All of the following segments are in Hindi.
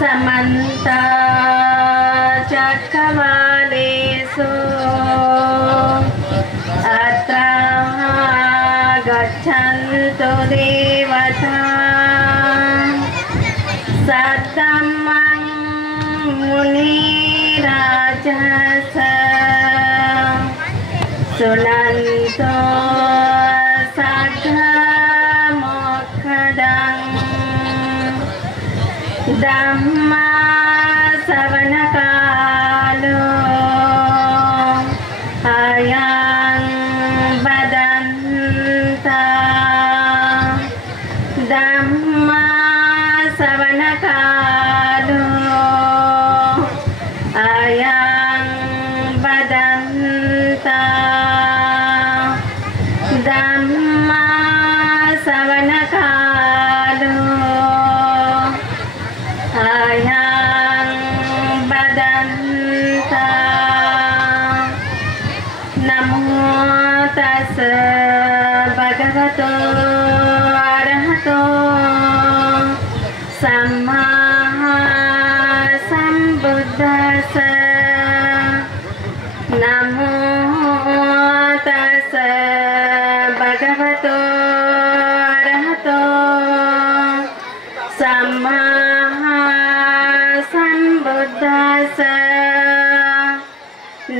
समन्ता चक्रवालेषु अत्र गच्छन्तु देवता सद्धम्मं मुनिराजस शृण्वन्तु सद्धमोक्षदं धम्मा श्रवणकालो अयं वदन्ता धम्मा श्रवणकालो अयं वदन्ता धम्मा श्रवणकालो अयं वदन्ता नमो तस् भगवतो अरहतो सम्मा सम्बुद्धस्स नमो तस् भगवतो अरहतो सम्मा सम्बुद्धस्स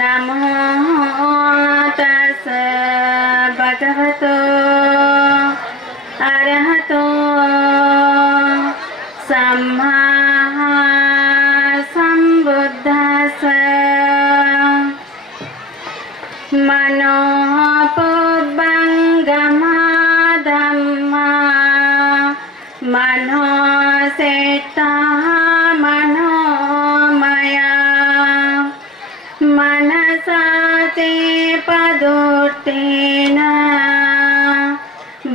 नमो तस् भगवतो अरहतो सम्मा सम्बुद्धस्स मनोपुब्बंगमा धम्मा मनोसेता मनोमया मनसा चे पदोत्तेन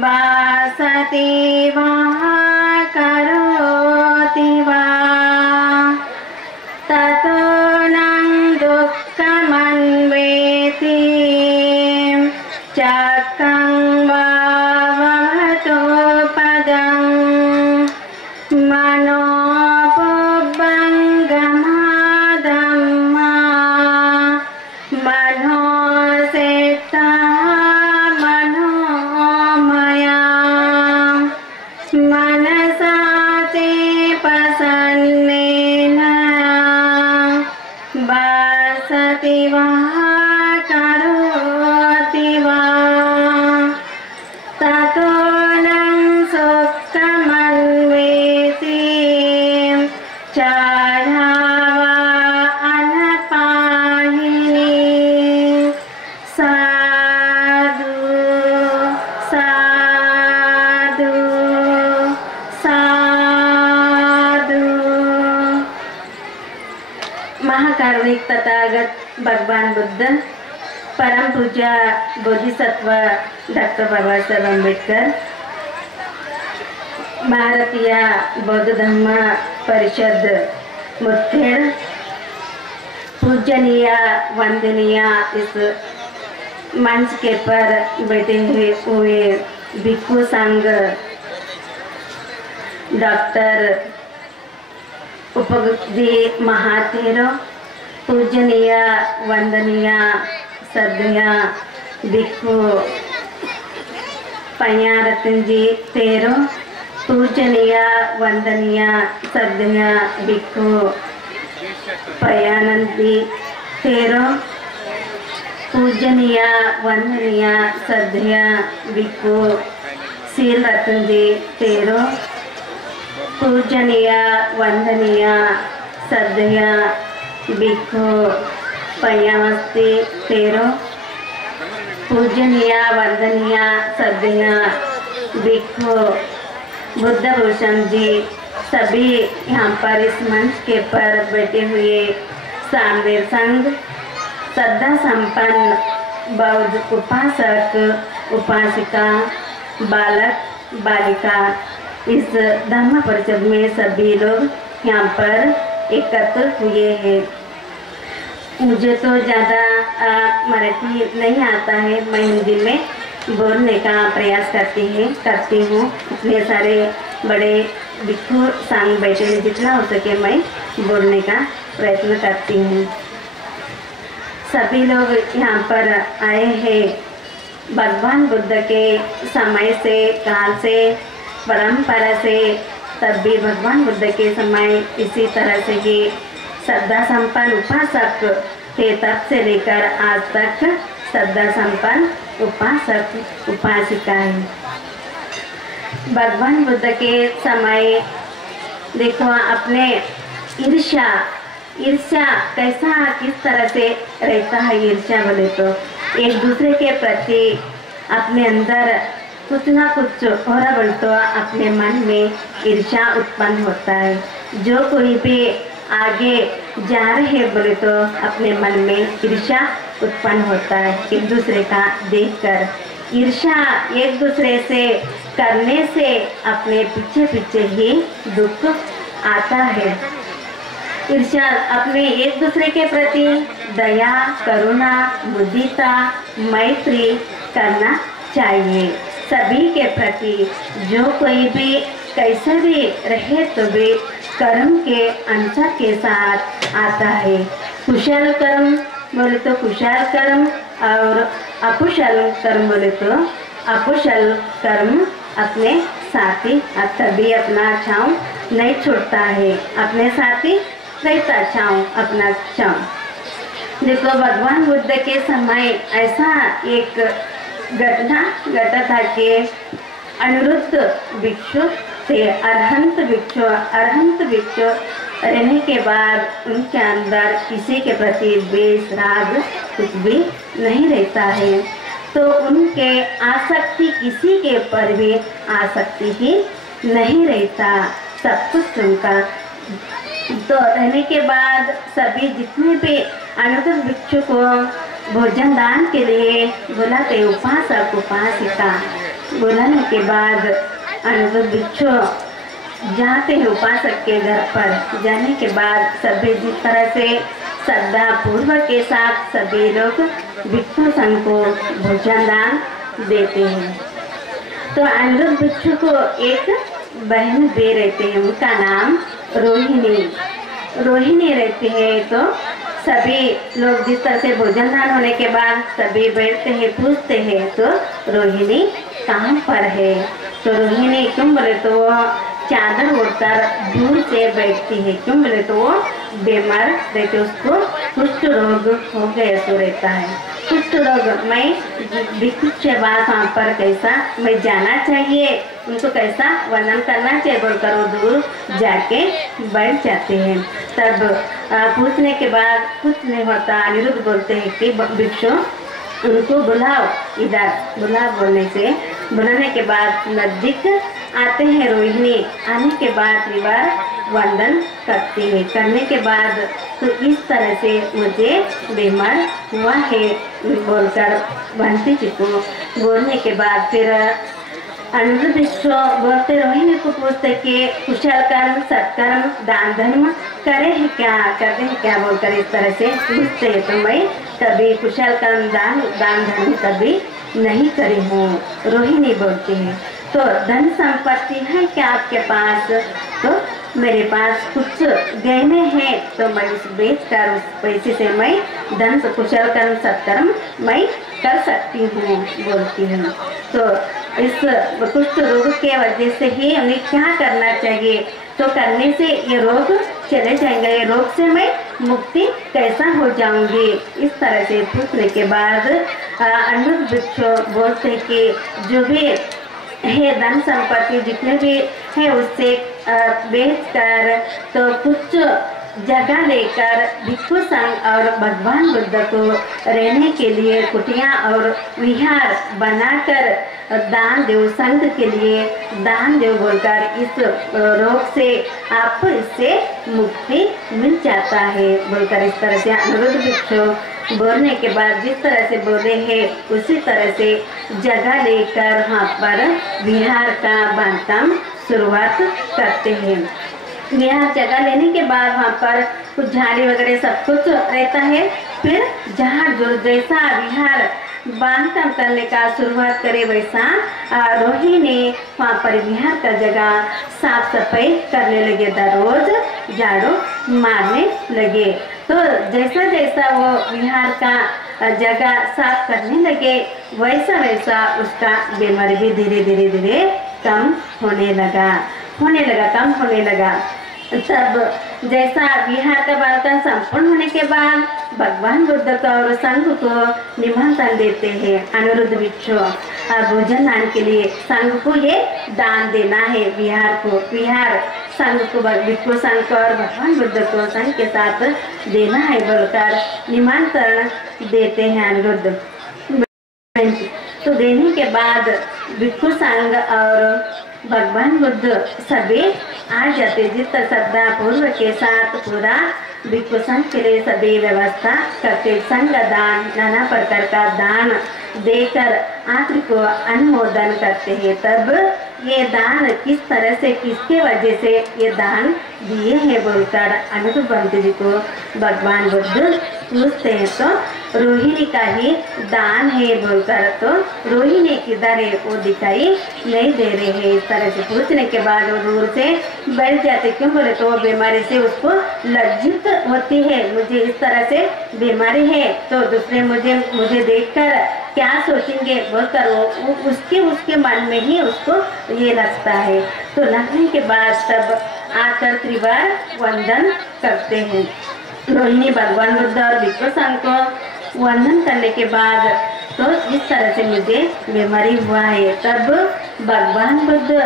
वासति वा करोति वा ततो नं दुःखमन्वेति चक्रं वा भवतो पदं मनोपुब्बंगमा धम्मा मनोसेता मनोमया मनसा चे प्रसन्नेन वासति वा करोति वा ततो नं सुखमन्वेति चारा वा अनपायिनी साधु साधु साधु। महाकारुणिक तथागत भगवान बुद्ध परम पूज्य बोधिसत्व डॉक्टर बाबा साहेब अम्बेडकर भारतीय बौद्ध धर्म परिषद मुठभेड़ पूजनीय वंदनीय इस मंच के पर बैठे हुए भिक्षु संघ डॉक्टर उपगुप्ती महातेरो पूजनीय वंदनीय श्रद्धेय भिक्षु पयारतन जी तेरो पूजनीय वंदनीय श्रद्धेय भिक्षु पयानंद जी तेरो पूजनीय वंदनीय श्रद्धेय भिक्षु शील रतन जी तेरो पूजनीय वंदनीय श्रद्धेय भिक्षु पयावस्ती तेरो पूजनीय वंदनीय श्रद्धेय भिक्षु बुद्ध भूषण जी सभी यहाँ पर इस मंच के पर बैठे हुए सामवेद संघ श्रद्धा संपन्न बौद्ध उपासक उपासिका बालक बालिका इस धर्म परिषद में सभी लोग यहाँ पर एकत्र हुए हैं। मुझे तो ज़्यादा मराठी नहीं आता है, मैं हिंदी में बोलने का प्रयास करती हूँ। इतने सारे बड़े भिक्षु संग बैठे हैं, जितना हो सके मैं बोलने का प्रयत्न करती हूँ। सभी लोग यहाँ पर आए हैं भगवान बुद्ध के समय से, काल से, परंपरा से। तब भी भगवान बुद्ध के समय इसी तरह से ही श्रद्धा संपन्न उपासक थे, तब से लेकर आज तक श्रद्धा संपन्न उपासक उपासिका है। भगवान बुद्ध के समय देखो अपने ईर्ष्या कैसा किस तरह से रहता है। ईर्ष्या बोले तो एक दूसरे के प्रति अपने अंदर कुछ ना कुछ हो रहा बोले तो अपने मन में ईर्ष्या उत्पन्न होता है। जो कोई भी आगे जा रहे बोले तो अपने मन में ईर्ष्या उत्पन्न होता है एक दूसरे का देखकर। ईर्ष्या एक दूसरे से करने से अपने पीछे पीछे ही दुख आता है। ईर्ष्या अपने एक दूसरे के प्रति दया, करुणा, मुदिता, मैत्री करना चाहिए सभी के प्रति। जो कोई भी कैसे भी रहे तो भी कर्म के अनुसार के साथ आता है। कुशल कर्म बोले तो कुशल कर्म और अकुशल कर्म बोले तो अकुशल कर्म अपने साथी कभी अपना छाँव नहीं छोड़ता है। अपने साथी रहता छाँव अपना छाँव। देखो भगवान बुद्ध के समय ऐसा एक घटना घटा था कि अनिरुद्ध भिक्षु थे, अरहंत भिक्षु रहने के बाद उनके अंदर किसी के प्रति द्वेष राग कुछ भी नहीं रहता है। तो उनके आसक्ति किसी के ऊपर भी आसक्ति ही नहीं रहता, सब कुछ उनका। तो रहने के बाद सभी जितने भी अनिरुद्ध भिक्षु को भोजन दान के लिए बुलाते, उपासक उपासिका बुलाने के बाद अनिरुद्ध भिक्षु जाते हैं उपासक के घर पर। जाने के बाद सभी जिस तरह से श्रद्धा पूर्वक के साथ सभी लोग भिक्षु संघ को भोजन दान देते हैं। तो अनिरुद्ध भिक्षु को एक बहन भी रहते हैं, उनका नाम रोहिणी रहती है। तो सभी लोग जिस तरह से भोजन दान होने के बाद सभी बैठते हैं, पूछते हैं तो रोहिणी कहाँ पर है। तो रोहिणी क्यों बोले तो वो चादर ओढ़कर दूर से बैठती है। क्यों बोले तो वो बीमार रहते, उसको कुष्ठ रोग हो गया तो रहता है। कुष्ठ रोग मैं भिक्षु के बाद वहाँ पर कैसा मैं जाना चाहिए, उनको कैसा वर्णन करना चाहिए बोलकर वो दूर जाके बैठ जाते हैं। तब पूछने के बाद कुछ नहीं होता। अनिरुद्ध बोलते हैं कि भिक्षु उनको बुलाओ, इधर बुला। बोलने से बुलाने के बाद नजदीक आते हैं रोहिणी। आने के बाद त्रिवार वंदन करती है। करने के बाद तो इस तरह से मुझे बीमार हुआ है बोलकर बंटी जी को बोलने के बाद फिर अनिरुद्ध भिक्षु बोलते रोहिणी को पूछते कि कुशल कर्म, सत्कर्म, दान धर्म करे है क्या, करते हैं क्या बोलकर इस तरह से पूछते हैं। तो मैं कभी कुशल कर्म दान धर्म कभी नहीं करी हूँ, रोहिणी बोलती है। तो धन संपत्ति है क्या आपके पास? तो मेरे पास कुछ गहने हैं, तो मैं उस बेच कर उस पैसे से मैं धन कुशल कर्म सत्कर्म मैं कर सकती हूँ बोलती हूँ। तो इस कुष्ठ रोग के वजह से ही हमें क्या करना चाहिए? तो करने से ये रोग चले जाएंगे, ये रोग से मैं मुक्ति कैसा हो जाऊंगी? इस तरह से पूछने के बाद अनिरुद्ध भिक्षु बोलते कि जो भी है धन संपत्ति जितने भी है उससे बेच कर तो कुछ जगह लेकर भिक्षु संघ और भगवान बुद्ध को रहने के लिए कुटिया और विहार बनाकर दान देव, संघ के लिए दान देव बोलकर इस रोग से आपको इससे मुक्ति मिल जाता है बोलकर इस तरह से अनिरुद्ध भिक्षु बोलने के बाद जिस तरह से बोले हैं उसी तरह से जगह लेकर वहाँ पर विहार का बांधकाम शुरुआत करते हैं। विहार जगह लेने के बाद वहाँ पर कुछ झाड़ी वगैरह सब कुछ रहता है। फिर जहाँ जो जैसा विहार बांधकाम करने का शुरुआत करे, वैसा रोही ने वहाँ पर विहार का जगह साफ सफाई करने लगे, रोज झाड़ू मारने लगे। तो जैसा जैसा वो विहार का जगह साफ करने लगे, वैसा वैसा उसका बीमारी भी धीरे धीरे धीरे कम होने लगा। कम होने लगा। तब जैसा विहार का बांधकाम संपूर्ण होने के बाद भगवान बुद्ध को और संघ को निमंत्रण देते हैं, अनुरुद्ध भिक्षु भोजन दान के लिए संघ को ये दान देना है, विहार संघ को, भिक्षु संघ को और भगवान बुद्ध को संघ के साथ देना है बोलकर निमंत्रण देते हैं अनुरुद्ध। तो देने के बाद भिक्षु संघ और भगवान बुद्ध सभी आ जाते, जितना श्रद्धा पूर्व के साथ पूरा भिक्षु संघ के लिए सभी व्यवस्था करते। संघ दान, नाना प्रकार का दान देकर आत्म को अनुमोदन करते हैं। तब ये दान किस तरह से, किसके वजह से ये दान दिए हैं बोलकर अनुरुद्ध पंत जी को भगवान बुद्ध पूछते हैं। तो रोहिणी का ही दान है बोलकर, तो रोहिणी किधर है वो दिखाई नहीं दे रहे हैं। इस तरह से पूछने के बाद वो दूर से बैठ जाते। क्यों बोले तो वो बीमारी से उसको लज्जित होती है, मुझे इस तरह से बीमारी है तो दूसरे मुझे देखकर क्या सोचेंगे बोलकर वो उसके मन में ही उसको ये लगता है। तो लगने के बाद तब आकर त्रिवार वंदन करते हैं। रोहिणी भगवान बुद्ध और भिक्षु संघ को वंदन करने के बाद तो इस तरह से मुझे बीमारी हुआ है। तब भगवान बुद्ध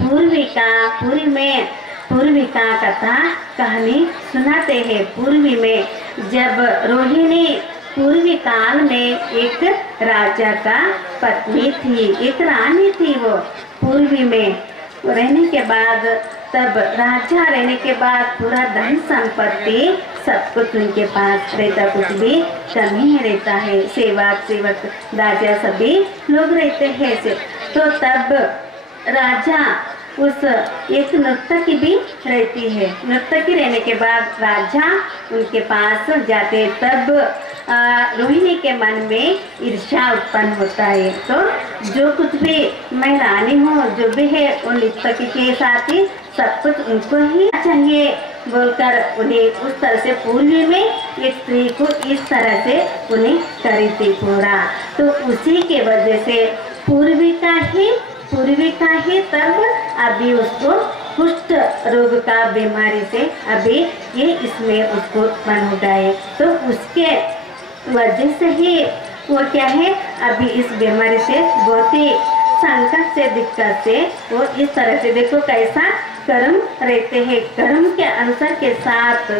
पूर्वी का कथा कहानी सुनाते हैं। पूर्वी में जब रोहिणी पूर्वी काल में एक राजा का पत्नी थी, एक रानी थी, वो पूर्वी में रहने के बाद, तब राजा रहने के बाद पूरा धन संपत्ति सब कुछ उनके पास रहता, कुछ भी कमी नहीं रहता है, सेवक राजा सभी लोग रहते हैं। तो तब राजा उस एक नर्तकी भी रहती है, नर्तकी रहने के बाद राजा उनके पास जाते। तब रोहिणी के मन में ईर्ष्या उत्पन्न होता है। तो जो कुछ भी मैं रानी हूँ, जो भी है वो नर्तकी के साथ ही सब कुछ उनको ही चाहिए बोलकर उन्हें उस तरह से पूर्वी में एक स्त्री को इस तरह से उन्हें करी थी पूरा। तो उसी के वजह से पूर्वी का ही तब अभी उसको कुष्ठ रोग का बीमारी से अभी ये इसमें उसको उत्पन्न हो गए। तो उसके वजह से ही वो क्या है, अभी इस बीमारी से बहुत ही संकट से, दिक्कत से वो इस तरह से, देखो कैसा कर्म रहते हैं, कर्म के अनुसार के साथ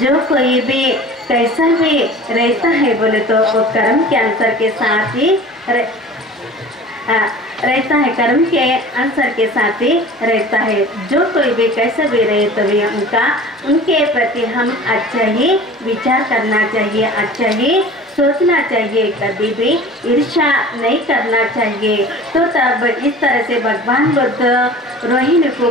जो कोई भी कैसा भी रहता है बोले तो वो कर्म के अनुसार के साथ ही रहता है, कर्म के अनुसार के साथ ही रहता है। जो कोई भी कैसे भी रहे तो भी उनके प्रति हम अच्छा ही विचार करना चाहिए, अच्छा ही सोचना चाहिए, कभी भी ईर्ष्या नहीं करना चाहिए। तो तब इस तरह से भगवान बुद्ध रोहिणी को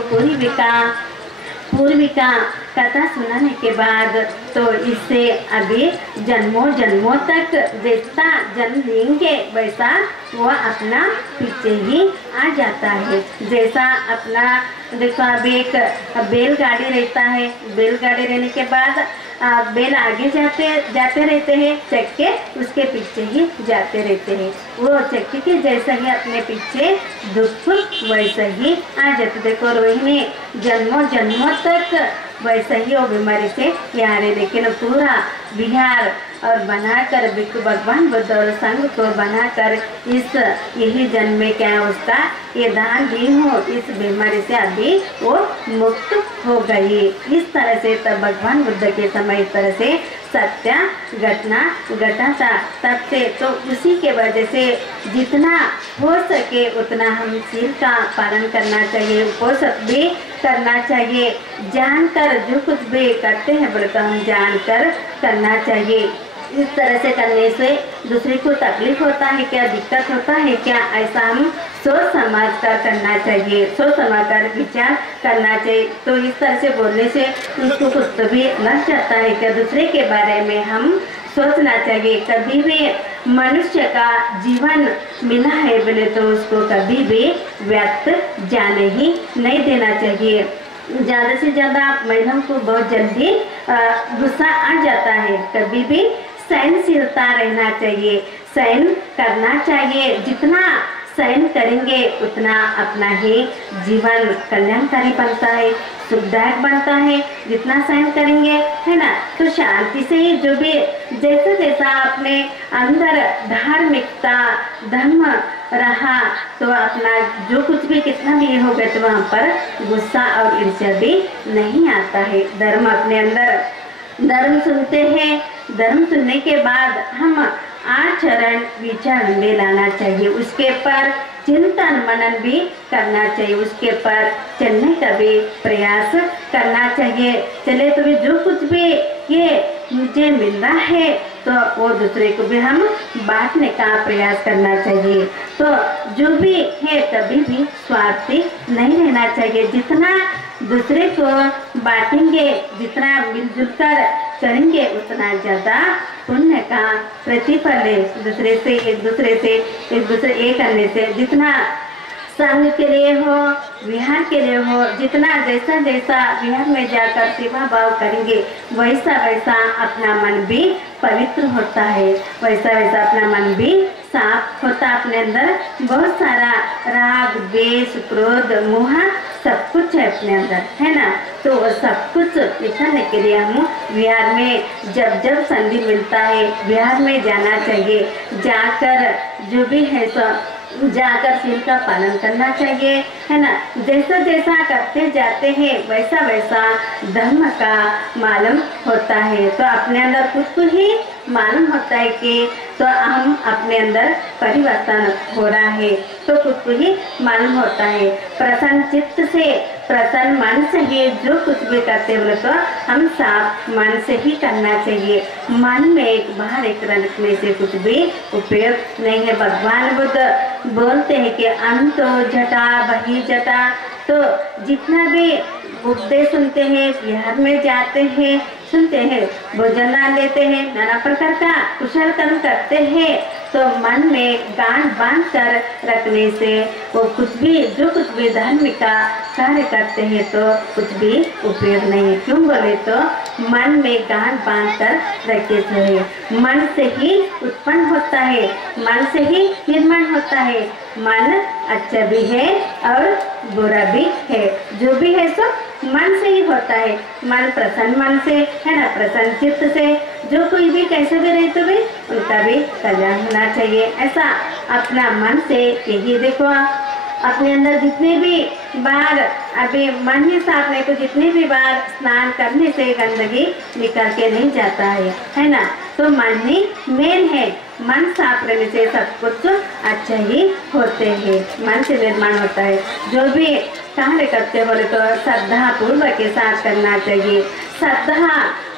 पूर्वी का कथा सुनाने के बाद तो इससे अभी जन्मों तक जैसा जन्म लेंगे वैसा वो अपना पीछे ही आ जाता है। जैसा अपना देखो अभी एक बैलगाड़ी रहता है, बैलगाड़ी रहने के बाद बैल आगे जाते रहते हैं, चक्के उसके पीछे ही जाते रहते हैं। वो चक्के के जैसा ही अपने पीछे दुख वैसा ही आ जाते। देखो रोहिणी जन्मों तक वैसा ही वो बीमारी से यहाँ रहे, लेकिन पूरा बिहार और बनाकर भगवान बुद्ध और संघ को बनाकर यही जन्म में क्या उसका ये दान दी हो, इस बीमारी से अभी वो मुक्त हो गई। इस तरह से तब भगवान बुद्ध के समय इस तरह से सत्य घटना घटा था। तब से तो उसी के वजह से जितना हो सके उतना हम शील का पालन करना चाहिए, उपवास भी करना चाहिए। जानकर जो कुछ भी करते हैं बोले तो हम जानकर करना चाहिए। इस तरह से करने से दूसरे को तकलीफ होता है क्या, दिक्कत होता है क्या, ऐसा हम सोच समझ कर करना चाहिए, सोच समझ कर विचार करना चाहिए। तो इस तरह से बोलने से उसको कुछ तो भी लग जाता है क्या, दूसरे के बारे में हम सोचना चाहिए। कभी भी मनुष्य का जीवन मिला है बोले तो उसको कभी भी व्यर्थ जाने ही नहीं देना चाहिए। ज़्यादा से ज़्यादा महिलाओं को बहुत जल्दी गुस्सा आ जाता है। कभी भी सहनशीलता रहना चाहिए, सहन करना चाहिए। जितना सहन करेंगे उतना अपना ही जीवन कल्याणकारी बनता है, सुखदायक बनता है। जितना सहन करेंगे है ना, तो शांति से ही जो भी जैसा जैसा अपने अंदर धार्मिकता धर्म रहा तो अपना जो कुछ भी कितना भी हो गया तो वहाँ पर गुस्सा और ईर्ष्या भी नहीं आता है। धर्म अपने अंदर धर्म सुनते हैं, धर्म सुनने के बाद हम आचरण विचार में लाना चाहिए, उसके पर चिंतन मनन भी करना चाहिए, उसके पर चलने का भी प्रयास करना चाहिए। चले तो भी जो कुछ भी ये मुझे मिल रहा है तो वो दूसरे को भी हम बांटने का प्रयास करना चाहिए। तो जो भी है कभी भी स्वार्थी नहीं रहना चाहिए। जितना दूसरे को बांटेंगे, जितना मिलजुल कर करेंगे उतना ज़्यादा पुण्य का प्रतिफल है। दूसरे से एक दूसरे एक करने से जितना संघ के लिए हो, विहार के लिए हो, जितना जैसा जैसा विहार में जाकर सेवा भाव करेंगे वैसा वैसा अपना मन भी पवित्र होता है, वैसा वैसा अपना मन भी साफ होता। अपने अंदर बहुत सारा राग द्वेष क्रोध मोह सब कुछ है अपने अंदर, है ना। तो वो सब कुछ निकालने के लिए हम विहार में जब जब संधि मिलता है विहार में जाना चाहिए। जाकर जो भी है सब जाकर शील का पालन करना चाहिए, है ना। जैसा जैसा करते जाते हैं वैसा वैसा धर्म का मालूम होता है। तो अपने अंदर खुद को ही मालूम होता है कि तो हम अपने अंदर परिवर्तन हो रहा है, तो खुद को ही मालूम होता है। प्रसन्न चित्त से प्रसन्न मन से ही जो कुछ भी करते हुए तो हम साफ मन से ही करना चाहिए। मन में एक बाहर एक रखने से कुछ भी उपयोग नहीं है। भगवान बुद्ध बोलते हैं कि अंतो जटा बही जटा। तो जितना भी उपदेश सुनते हैं, विहार में जाते हैं, सुनते हैं, भोजन दान देते हैं, नाना प्रकार का कुशल कर्म करते हैं, तो मन में गांठ बांध कर रखने से वो कुछ भी जो कुछ भी धार्मिक का कार्य करते हैं तो कुछ भी उपयोग नहीं है। क्यों बोले तो मन में गांठ बांध कर रखे हुए मन से ही उत्पन्न होता है, मन से ही निर्माण होता है। मन अच्छा भी है और बुरा भी है, जो भी है सब मन से ही होता है। मन प्रसन्न मन से है ना, प्रसन्न चित्त से जो कोई भी कैसे भी रहे तो भी उनका भी कल्याण होना चाहिए। ऐसा अपना मन से यही देखो, अपने अंदर जितने भी बार अभी मन ही साफ नहीं तो जितने भी बार स्नान करने से गंदगी निकल के नहीं जाता है ना। तो मन ही मेन है, मन साफ रहने से सब कुछ अच्छा ही होते हैं, मन से निर्माण होता है। जो भी कार्य करते बोले तो श्रद्धा पूर्वक के साथ करना चाहिए। श्रद्धा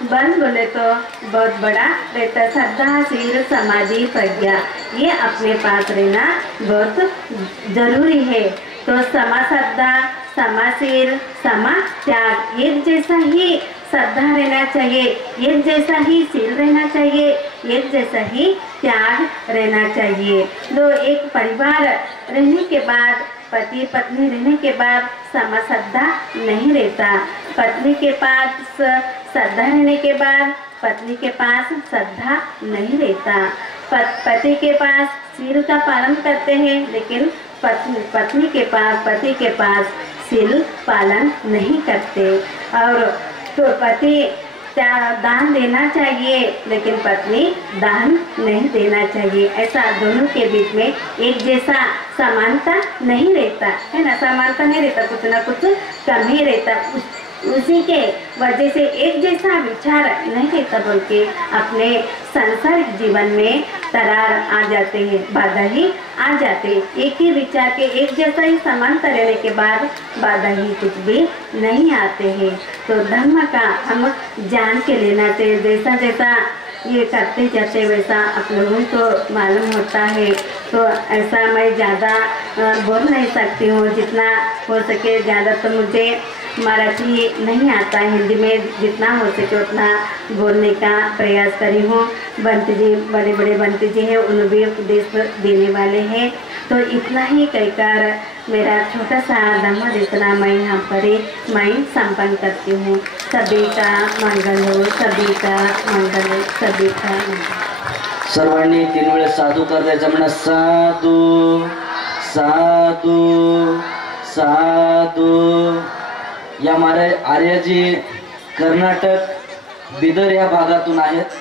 बंद बोले तो बहुत बड़ा रहता है। श्रद्धा शील समाधि प्रज्ञा ये अपने पास रहना बहुत जरूरी है। तो समा श्रद्धा समाशील समा त्याग एक जैसा ही श्रद्धा रहना चाहिए, एक जैसा ही शील रहना चाहिए, एक जैसा ही त्याग रहना चाहिए। दो एक परिवार रहने के बाद पति पत्नी रहने के बाद समा श्रद्धा नहीं रहता। पत्नी के पास श्रद्धा रहने के बाद पत्नी के पास श्रद्धा नहीं रहता। पति के पास शील का पालन करते हैं लेकिन पत्नी के पास पति के पास शील पालन नहीं करते। और तो पति दान देना चाहिए लेकिन पत्नी दान नहीं देना चाहिए। ऐसा दोनों के बीच में एक जैसा समानता नहीं रहता है ना, समानता नहीं रहता, कुछ ना कुछ कम ही रहता। उसी के वजह से एक जैसा विचार नहीं रहता, बल्कि अपने सांसारिक जीवन में दरार आ जाते हैं, बाधा ही आ जाते हैं। एक ही विचार के एक जैसा ही समानता रहने के बाद बाधा ही कुछ भी नहीं आते हैं। तो धर्म का हम जान के लेना चाहिए। जैसा जैसा ये करते जाते वैसा आप लोगों को मालूम होता है। तो ऐसा मैं ज़्यादा बोल नहीं सकती हूँ, जितना हो सके ज़्यादा तो मुझे मराठी नहीं आता, हिंदी में जितना हो सके उतना बोलने का प्रयास करी हूँ। बंत जी, बड़े बड़े बंत जी हैं, उन भी उपदेश देने वाले हैं। तो इतना ही कहकर मेरा छोटा सा धम्मदेशना मैं यहाँ पर मैं संपन्न करती हूँ। सभी का मंगल हो, सभी का मंगल हो, सभी का मंगल। सर्वांनी 3 वेळेस साधू करायचं म्हणा, साधू साधू साधू। या महाराज आर्यजी कर्नाटक बिदर या भागातून आहेत।